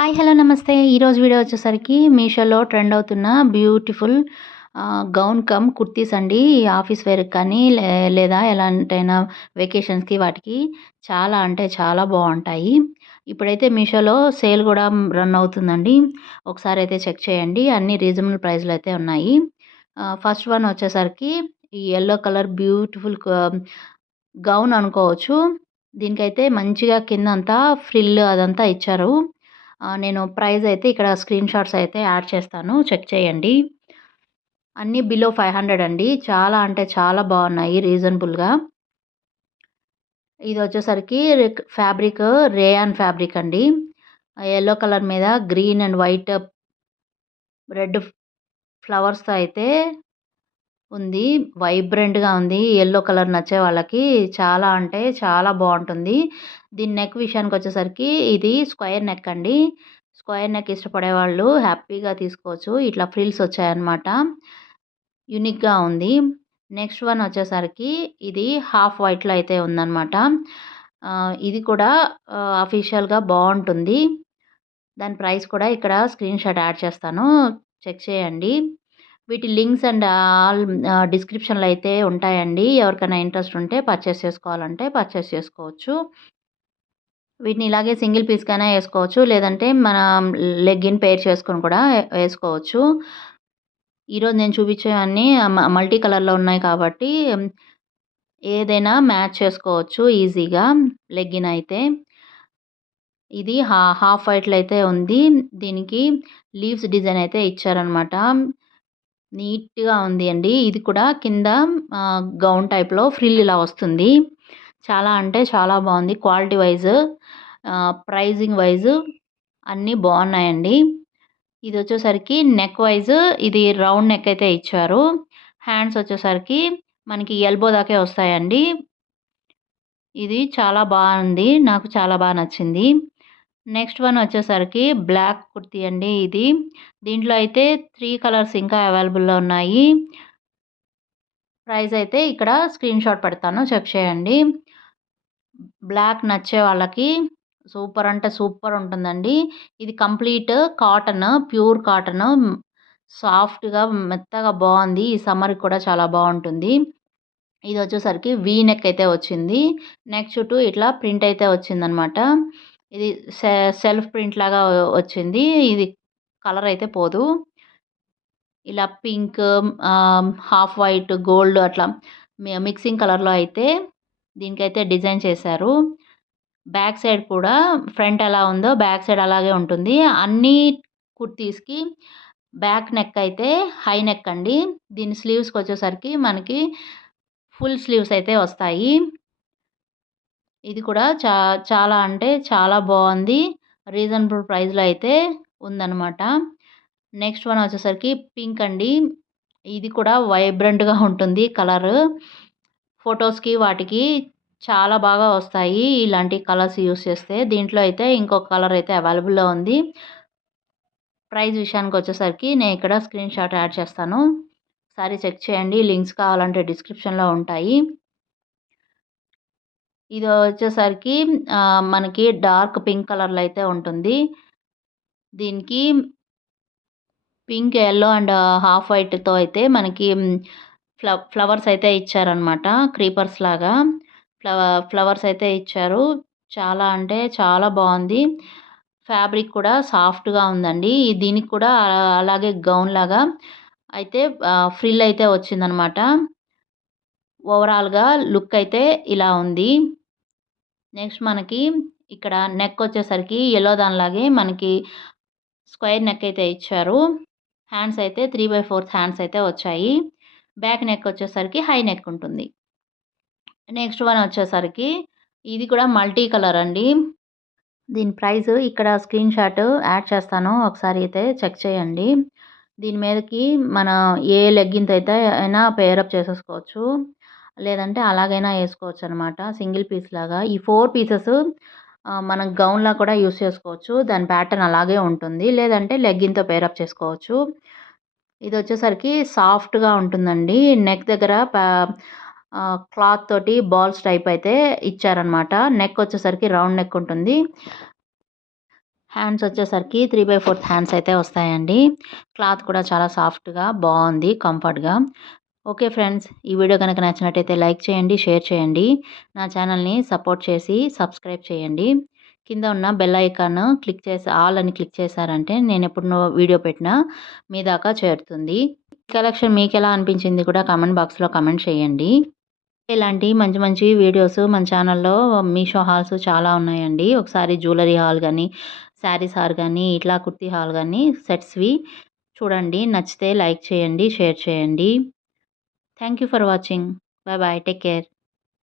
Hi! Hello! నమస్తే. ఈరోజు video వచ్చేసరికి మీషోలో ట్రెండ్ అవుతున్న బ్యూటిఫుల్ గౌన్ కమ్ కుర్తీస్ అండి. ఆఫీస్ వేర్‌కి కానీ లేదా ఎలాంటైనా వెకేషన్స్‌కి వాటికి చాలా అంటే చాలా బావుంటాయి. ఇప్పుడైతే మీషోలో సేల్ గూడా రన్ అవుతుందండి. ఒకసారి అయితే చెక్ చేయండి. అన్నీ రీజనబుల్ ప్రైస్‌లో అయితే ఉన్నాయి. ఫస్ట్ వన్ వచ్చేసరికి ఈ యెల్లో కలర్ బ్యూటిఫుల్ గౌన్ అనుకోవచ్చు. దీనికైతే మంచిగా కిందంతా ఫ్రిల్ అదంతా ఇచ్చారు. నేను ప్రైస్ అయితే ఇక్కడ స్క్రీన్ షాట్స్ అయితే యాడ్ చేస్తాను. చెక్ చేయండి. అన్నీ బిలో 500 అండి. చాలా అంటే చాలా బావున్నాయి రీజనబుల్‌గా. ఇదొచ్చేసరికి ఫ్యాబ్రిక్ రేయాన్ ఫ్యాబ్రిక్ అండి. యెల్లో కలర్ మీద గ్రీన్ అండ్ వైట్, రెడ్ ఫ్లవర్స్‌తో అయితే ఉంది. వైబ్రెంట్‌గా ఉంది. యెల్లో కలర్ నచ్చే వాళ్ళకి చాలా అంటే చాలా బావుంటుంది. దీని నెక్ విషయానికొచ్చేసరికి ఇది స్క్వేర్ నెక్ అండి. స్క్వేర్ నెక్ ఇష్టపడేవాళ్ళు హ్యాపీగా తీసుకోవచ్చు. ఇట్లా ఫ్రిల్స్ వచ్చాయన్నమాట. యూనిక్‌గా ఉంది. నెక్స్ట్ వన్ వచ్చేసరికి ఇది హాఫ్ వైట్‌లో అయితే ఉందన్నమాట. ఇది కూడా అఫీషియల్‌గా బావుంటుంది. దాని ప్రైస్ కూడా ఇక్కడ స్క్రీన్ షాట్ యాడ్ చేస్తాను. చెక్ చేయండి. వీటి లింక్స్ అండ్ ఆల్ డిస్క్రిప్షన్‌లో అయితే ఉంటాయండి. ఎవరికైనా ఇంట్రెస్ట్ ఉంటే పర్చేస్ చేసుకోవాలంటే పర్చేస్ చేసుకోవచ్చు. వీటిని ఇలాగే సింగిల్ పీస్‌కైనా ఏసుకోవచ్చు. లేదంటే మనం లెగ్గిన్ పెయిర్ చేసుకొని కూడా వేసుకోవచ్చు. ఈరోజు నేను చూపించేవన్నీ మల్టీ కలర్‌లో ఉన్నాయి కాబట్టి ఏదైనా మ్యాచ్ చేసుకోవచ్చు ఈజీగా లెగ్గిన్ అయితే. ఇది హాఫ్ వైట్‌లో అయితే ఉంది. దీనికి లీవ్స్ డిజైన్ అయితే ఇచ్చారనమాట. నీట్‌గా ఉంది అండి. ఇది కూడా కింద గౌన్ టైప్‌లో ఫ్రిల్ ఇలా వస్తుంది. చాలా అంటే చాలా బావుంది. క్వాలిటీ వైస్ ప్రైజింగ్ వైస్ అన్నీ బావున్నాయండి. ఇదొచ్చేసరికి నెక్ వైస్ ఇది రౌండ్ నెక్ అయితే ఇచ్చారు. హ్యాండ్స్ వచ్చేసరికి మనకి ఎల్బో దాకే వస్తాయండి. ఇది చాలా బావుంది. నాకు చాలా నచ్చింది. నెక్స్ట్ వన్ వచ్చేసరికి బ్లాక్ కుర్తీ అండి ఇది. దీంట్లో అయితే 3 కలర్స్ ఇంకా అవైలబుల్‌లో ఉన్నాయి. ప్రైస్ అయితే ఇక్కడ స్క్రీన్ షాట్ పెడతాను. చెక్ చేయండి. బ్లాక్ నచ్చే వాళ్ళకి సూపర్ అంటే సూపర్ ఉంటుందండి. ఇది కంప్లీట్ కాటన్, ప్యూర్ కాటన్. సాఫ్ట్‌గా మెత్తగా బావుంది. ఈ సమ్మర్‌కి కూడా చాలా బావుంటుంది. ఇదొచ్చేసరికి వీ నెక్ అయితే వచ్చింది. నెక్ చుట్టూ ఇట్లా ప్రింట్ అయితే వచ్చిందనమాట. ఇది సెల్ఫ్ ప్రింట్ లాగా వచ్చింది. ఇది కలర్ అయితే పోదు. ఇలా పింక్, హాఫ్ వైట్, గోల్డ్ అట్లా మిక్సింగ్ కలర్‌లో అయితే దీనికైతే డిజైన్ చేశారు. బ్యాక్ సైడ్ కూడా ఫ్రంట్ ఎలా ఉందో బ్యాక్ సైడ్ అలాగే ఉంటుంది. అన్ని కుర్తీస్‌కి బ్యాక్ నెక్ అయితే హై నెక్ అండి. దీని స్లీవ్స్‌కొచ్చేసరికి మనకి ఫుల్ స్లీవ్స్ అయితే వస్తాయి. ఇది కూడా చాలా అంటే చాలా బావుంది. రీజనబుల్ ప్రైస్‌లో అయితే ఉందనమాట. నెక్స్ట్ వన్ వచ్చేసరికి పింక్ అండి. ఇది కూడా వైబ్రెంట్‌గా ఉంటుంది కలరు. ఫోటోస్‌కి వాటికి చాలా బాగా వస్తాయి. ఇలాంటి కలర్స్ యూజ్ చేస్తే. దీంట్లో అయితే ఇంకొక కలర్ అయితే అవైలబుల్‌లో ఉంది. ప్రైస్ విషయానికొచ్చేసరికి నేను ఇక్కడ స్క్రీన్ షాట్ యాడ్ చేస్తాను. ఒకసారి చెక్ చేయండి. లింక్స్ కావాలంటే డిస్క్రిప్షన్‌లో ఉంటాయి. ఇది వచ్చేసరికి మనకి డార్క్ పింక్ కలర్‌లో అయితే ఉంటుంది. దీనికి పింక్, యెల్లో అండ్ హాఫ్ వైట్‌తో అయితే మనకి ఫ్లవర్స్ అయితే ఇచ్చారనమాట. క్రీపర్స్ లాగా ఫ్లవర్స్ అయితే ఇచ్చారు. చాలా అంటే చాలా బావుంది. ఫ్యాబ్రిక్ కూడా సాఫ్ట్‌గా ఉందండి. దీనికి కూడా అలాగే గౌన్ లాగా అయితే ఫ్రిల్ అయితే వచ్చిందనమాట. ఓవరాల్‌గా లుక్ అయితే ఇలా ఉంది. నెక్స్ట్ మనకి ఇక్కడ నెక్ వచ్చేసరికి యెల్లో దానిలాగే మనకి స్క్వేర్ నెక్ అయితే ఇచ్చారు. హ్యాండ్స్ అయితే 3/4 హ్యాండ్స్ అయితే వచ్చాయి. బ్యాక్ నెక్ వచ్చేసరికి హై నెక్ ఉంటుంది. నెక్స్ట్ వన్ వచ్చేసరికి ఇది కూడా మల్టీ కలర్ అండి. దీని ప్రైస్ ఇక్కడ స్క్రీన్ షాట్ యాడ్ చేస్తాను. ఒకసారి అయితే చెక్ చేయండి. దీని మీదకి మన ఏ లెగ్గిన్‌తో అయితే అయినా పేరప్ చేసేసుకోవచ్చు. లేదంటే అలాగైనా ఏసుకోవచ్చనమాట. సింగిల్ పీస్ లాగా. ఈ 4 పీసెస్ మనం గౌన్‌లా కూడా యూజ్ చేసుకోవచ్చు. దాని ప్యాటర్న్ అలాగే ఉంటుంది. లేదంటే లెగ్గిన్‌తో పేరప్ చేసుకోవచ్చు. ఇదొచ్చేసరికి సాఫ్ట్‌గా ఉంటుందండి. నెక్ దగ్గర క్లాత్ తోటి బాల్స్ టైప్ అయితే ఇచ్చారనమాట. నెక్ వచ్చేసరికి రౌండ్ నెక్ ఉంటుంది. హ్యాండ్స్ వచ్చేసరికి 3/4 హ్యాండ్స్ అయితే వస్తాయండి. క్లాత్ కూడా చాలా సాఫ్ట్‌గా బావుంది. కంఫర్ట్‌గా. Okay friends. ఈ వీడియో గనక నచ్చినట్టయితే లైక్ చేయండి, షేర్ చేయండి. నా ఛానల్‌ని సపోర్ట్ చేసి సబ్స్క్రైబ్ చేయండి. కింద ఉన్న బెల్ ఐకాన్ క్లిక్ చేసి ఆల్ అని క్లిక్ చేశారంటే నేనెప్పుడు వీడియో పెట్టినా మీ దాకా చేరుతుంది. ఈ కలెక్షన్ మీకెలా అనిపించింది కూడా కామెంట్ బాక్స్‌లో కామెంట్ చేయండి. ఇలాంటి మంచి మంచి వీడియోస్ మన ఛానల్‌లో మీషో హాల్స్ చాలా ఉన్నాయండి. ఒకసారి జ్యువెలరీ హాల్ గాని, శారీస్ హాల్ గాని, ఇట్లా కుర్తీ హాల్ గాని సెట్స్‌వి చూడండి. నచ్చితే లైక్ చేయండి, షేర్ చేయండి. Thank you for watching. By by. Take care.